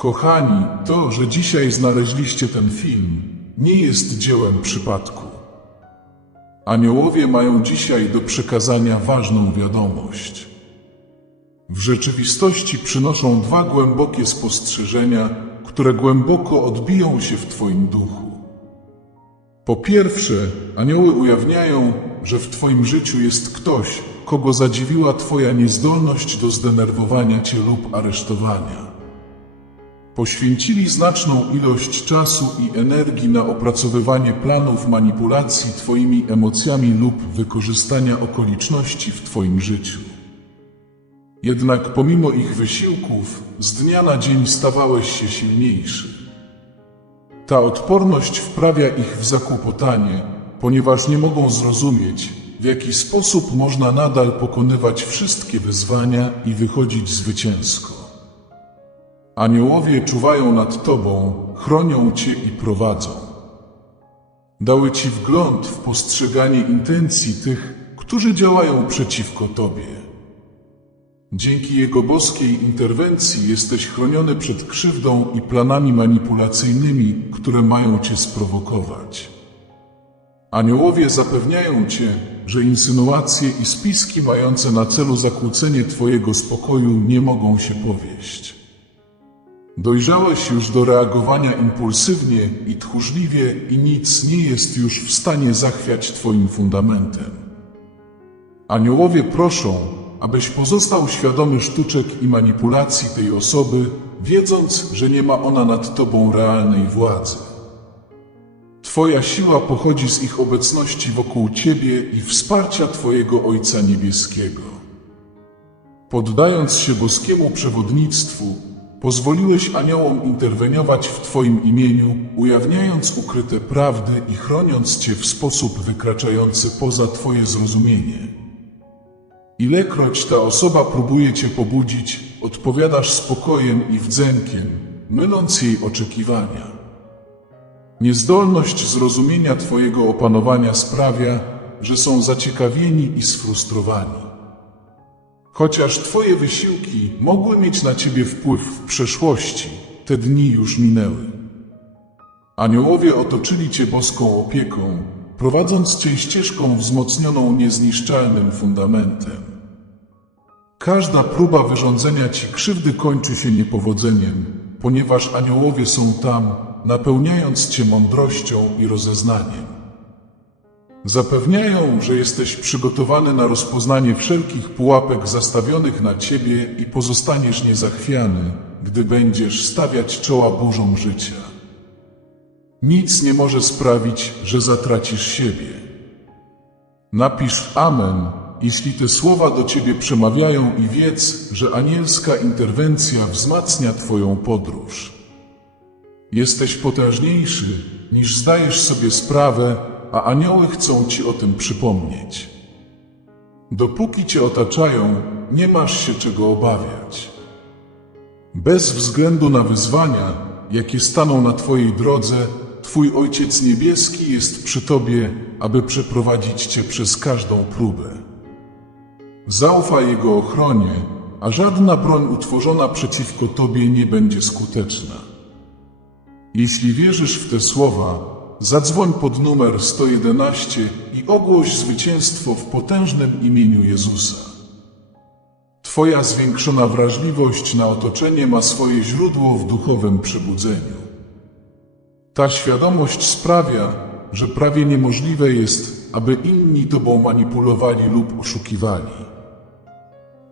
Kochani, to, że dzisiaj znaleźliście ten film, nie jest dziełem przypadku. Aniołowie mają dzisiaj do przekazania ważną wiadomość. W rzeczywistości przynoszą dwa głębokie spostrzeżenia, które głęboko odbiją się w Twoim duchu. Po pierwsze, anioły ujawniają, że w Twoim życiu jest ktoś, kogo zadziwiła Twoja niezdolność do zdenerwowania Cię lub aresztowania. Poświęcili znaczną ilość czasu i energii na opracowywanie planów manipulacji Twoimi emocjami lub wykorzystania okoliczności w Twoim życiu. Jednak pomimo ich wysiłków, z dnia na dzień stawałeś się silniejszy. Ta odporność wprawia ich w zakłopotanie, ponieważ nie mogą zrozumieć, w jaki sposób można nadal pokonywać wszystkie wyzwania i wychodzić zwycięsko. Aniołowie czuwają nad Tobą, chronią Cię i prowadzą. Dały Ci wgląd w postrzeganie intencji tych, którzy działają przeciwko Tobie. Dzięki Jego boskiej interwencji jesteś chroniony przed krzywdą i planami manipulacyjnymi, które mają Cię sprowokować. Aniołowie zapewniają Cię, że insynuacje i spiski mające na celu zakłócenie Twojego spokoju nie mogą się powieść. Dojrzałeś już do reagowania impulsywnie i tchórzliwie i nic nie jest już w stanie zachwiać Twoim fundamentem. Aniołowie proszą, abyś pozostał świadomy sztuczek i manipulacji tej osoby, wiedząc, że nie ma ona nad Tobą realnej władzy. Twoja siła pochodzi z ich obecności wokół Ciebie i wsparcia Twojego Ojca Niebieskiego. Poddając się boskiemu przewodnictwu, pozwoliłeś aniołom interweniować w Twoim imieniu, ujawniając ukryte prawdy i chroniąc Cię w sposób wykraczający poza Twoje zrozumienie. Ilekroć ta osoba próbuje Cię pobudzić, odpowiadasz spokojem i wdzenkiem, myląc jej oczekiwania. Niezdolność zrozumienia Twojego opanowania sprawia, że są zaciekawieni i sfrustrowani. Chociaż Twoje wysiłki mogły mieć na Ciebie wpływ w przeszłości, te dni już minęły. Aniołowie otoczyli Cię boską opieką, prowadząc Cię ścieżką wzmocnioną niezniszczalnym fundamentem. Każda próba wyrządzenia Ci krzywdy kończy się niepowodzeniem, ponieważ aniołowie są tam, napełniając Cię mądrością i rozeznaniem. Zapewniają, że jesteś przygotowany na rozpoznanie wszelkich pułapek zastawionych na Ciebie i pozostaniesz niezachwiany, gdy będziesz stawiać czoła burzom życia. Nic nie może sprawić, że zatracisz siebie. Napisz Amen, jeśli te słowa do Ciebie przemawiają i wiedz, że anielska interwencja wzmacnia Twoją podróż. Jesteś potężniejszy, niż zdajesz sobie sprawę, a anioły chcą Ci o tym przypomnieć. Dopóki Cię otaczają, nie masz się czego obawiać. Bez względu na wyzwania, jakie staną na Twojej drodze, Twój Ojciec Niebieski jest przy Tobie, aby przeprowadzić Cię przez każdą próbę. Zaufaj Jego ochronie, a żadna broń utworzona przeciwko Tobie nie będzie skuteczna. Jeśli wierzysz w te słowa, zadzwoń pod numer 111 i ogłoś zwycięstwo w potężnym imieniu Jezusa. Twoja zwiększona wrażliwość na otoczenie ma swoje źródło w duchowym przebudzeniu. Ta świadomość sprawia, że prawie niemożliwe jest, aby inni Tobą manipulowali lub oszukiwali.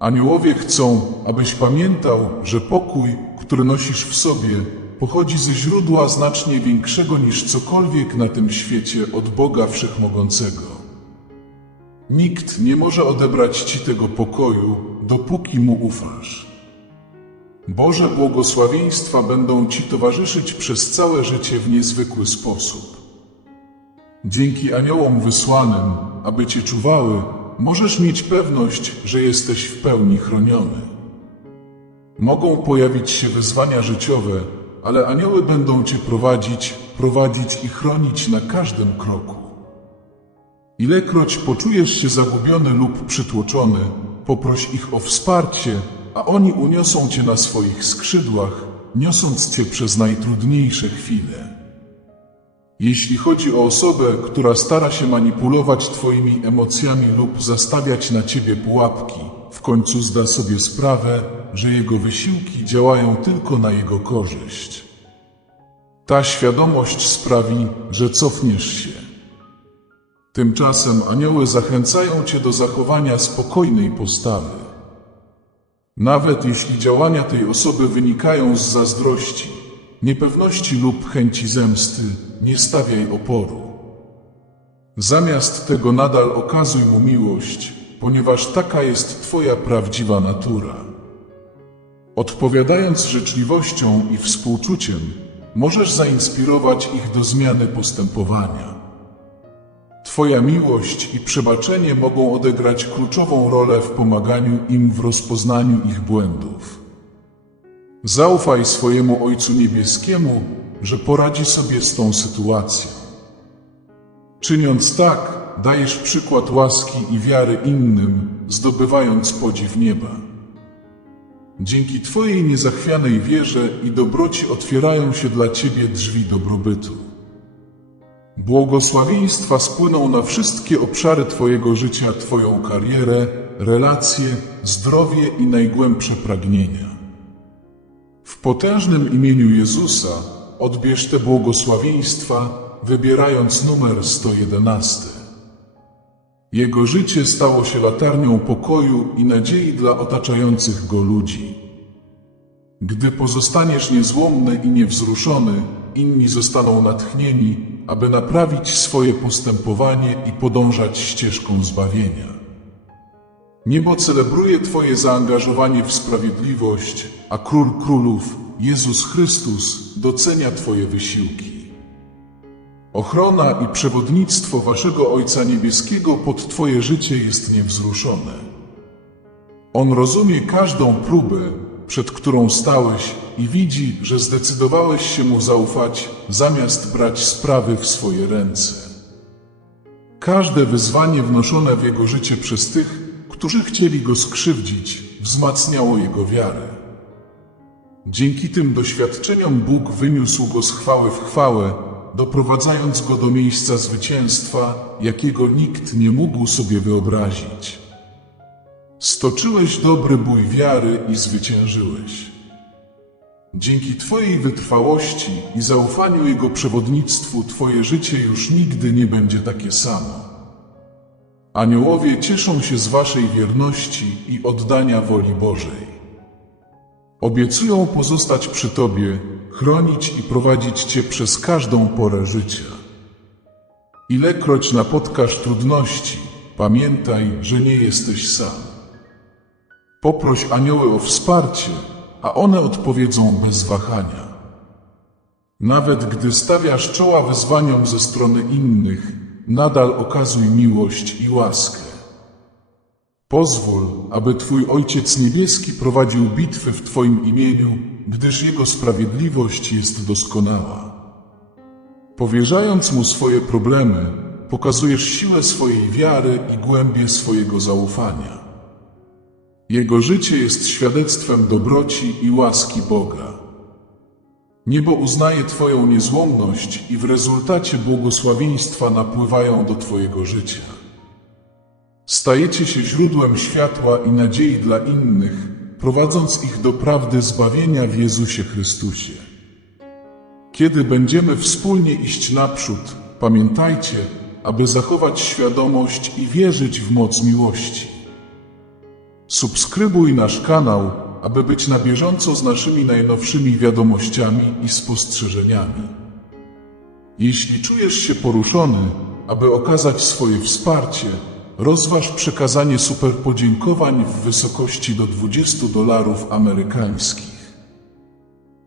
Aniołowie chcą, abyś pamiętał, że pokój, który nosisz w sobie, pochodzi ze źródła znacznie większego niż cokolwiek na tym świecie od Boga Wszechmogącego. Nikt nie może odebrać Ci tego pokoju, dopóki Mu ufasz. Boże błogosławieństwa będą Ci towarzyszyć przez całe życie w niezwykły sposób. Dzięki aniołom wysłanym, aby Cię czuwały, możesz mieć pewność, że jesteś w pełni chroniony. Mogą pojawić się wyzwania życiowe, ale anioły będą Cię prowadzić, prowadzić i chronić na każdym kroku. Ilekroć poczujesz się zagubiony lub przytłoczony, poproś ich o wsparcie, a oni uniosą Cię na swoich skrzydłach, niosąc cię przez najtrudniejsze chwile. Jeśli chodzi o osobę, która stara się manipulować Twoimi emocjami lub zastawiać na Ciebie pułapki, w końcu zda sobie sprawę, że jego wysiłki działają tylko na jego korzyść. Ta świadomość sprawi, że cofniesz się. Tymczasem anioły zachęcają Cię do zachowania spokojnej postawy. Nawet jeśli działania tej osoby wynikają z zazdrości, niepewności lub chęci zemsty, nie stawiaj oporu. Zamiast tego nadal okazuj mu miłość, ponieważ taka jest Twoja prawdziwa natura. Odpowiadając życzliwością i współczuciem, możesz zainspirować ich do zmiany postępowania. Twoja miłość i przebaczenie mogą odegrać kluczową rolę w pomaganiu im w rozpoznaniu ich błędów. Zaufaj swojemu Ojcu Niebieskiemu, że poradzi sobie z tą sytuacją. Czyniąc tak, dajesz przykład łaski i wiary innym, zdobywając podziw nieba. Dzięki Twojej niezachwianej wierze i dobroci otwierają się dla Ciebie drzwi dobrobytu. Błogosławieństwa spłyną na wszystkie obszary Twojego życia, Twoją karierę, relacje, zdrowie i najgłębsze pragnienia. W potężnym imieniu Jezusa odbierz te błogosławieństwa, wybierając numer 111. Jego życie stało się latarnią pokoju i nadziei dla otaczających go ludzi. Gdy pozostaniesz niezłomny i niewzruszony, inni zostaną natchnieni, aby naprawić swoje postępowanie i podążać ścieżką zbawienia. Niebo celebruje Twoje zaangażowanie w sprawiedliwość, a Król Królów, Jezus Chrystus, docenia Twoje wysiłki. Ochrona i przewodnictwo Waszego Ojca Niebieskiego pod Twoje życie jest niewzruszone. On rozumie każdą próbę, przed którą stałeś i widzi, że zdecydowałeś się Mu zaufać, zamiast brać sprawy w swoje ręce. Każde wyzwanie wnoszone w Jego życie przez tych, którzy chcieli Go skrzywdzić, wzmacniało Jego wiarę. Dzięki tym doświadczeniom Bóg wyniósł Go z chwały w chwałę, doprowadzając Go do miejsca zwycięstwa, jakiego nikt nie mógł sobie wyobrazić. Stoczyłeś dobry bój wiary i zwyciężyłeś. Dzięki Twojej wytrwałości i zaufaniu Jego przewodnictwu Twoje życie już nigdy nie będzie takie samo. Aniołowie cieszą się z Waszej wierności i oddania woli Bożej. Obiecują pozostać przy Tobie, chronić i prowadzić Cię przez każdą porę życia. Ilekroć napotkasz trudności, pamiętaj, że nie jesteś sam. Poproś anioły o wsparcie, a one odpowiedzą bez wahania. Nawet gdy stawiasz czoła wyzwaniom ze strony innych, nadal okazuj miłość i łaskę. Pozwól, aby Twój Ojciec Niebieski prowadził bitwy w Twoim imieniu, gdyż Jego sprawiedliwość jest doskonała. Powierzając Mu swoje problemy, pokazujesz siłę swojej wiary i głębię swojego zaufania. Jego życie jest świadectwem dobroci i łaski Boga. Niebo uznaje Twoją niezłomność i w rezultacie błogosławieństwa napływają do Twojego życia. Stajecie się źródłem światła i nadziei dla innych, prowadząc ich do prawdy zbawienia w Jezusie Chrystusie. Kiedy będziemy wspólnie iść naprzód, pamiętajcie, aby zachować świadomość i wierzyć w moc miłości. Subskrybuj nasz kanał, aby być na bieżąco z naszymi najnowszymi wiadomościami i spostrzeżeniami. Jeśli czujesz się poruszony, aby okazać swoje wsparcie, rozważ przekazanie superpodziękowań w wysokości do 20 dolarów amerykańskich.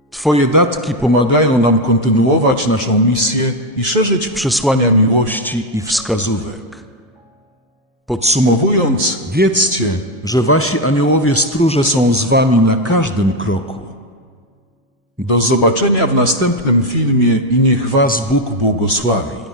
Twoje datki pomagają nam kontynuować naszą misję i szerzyć przesłania miłości i wskazówek. Podsumowując, wiedzcie, że wasi aniołowie stróże są z wami na każdym kroku. Do zobaczenia w następnym filmie i niech was Bóg błogosławi.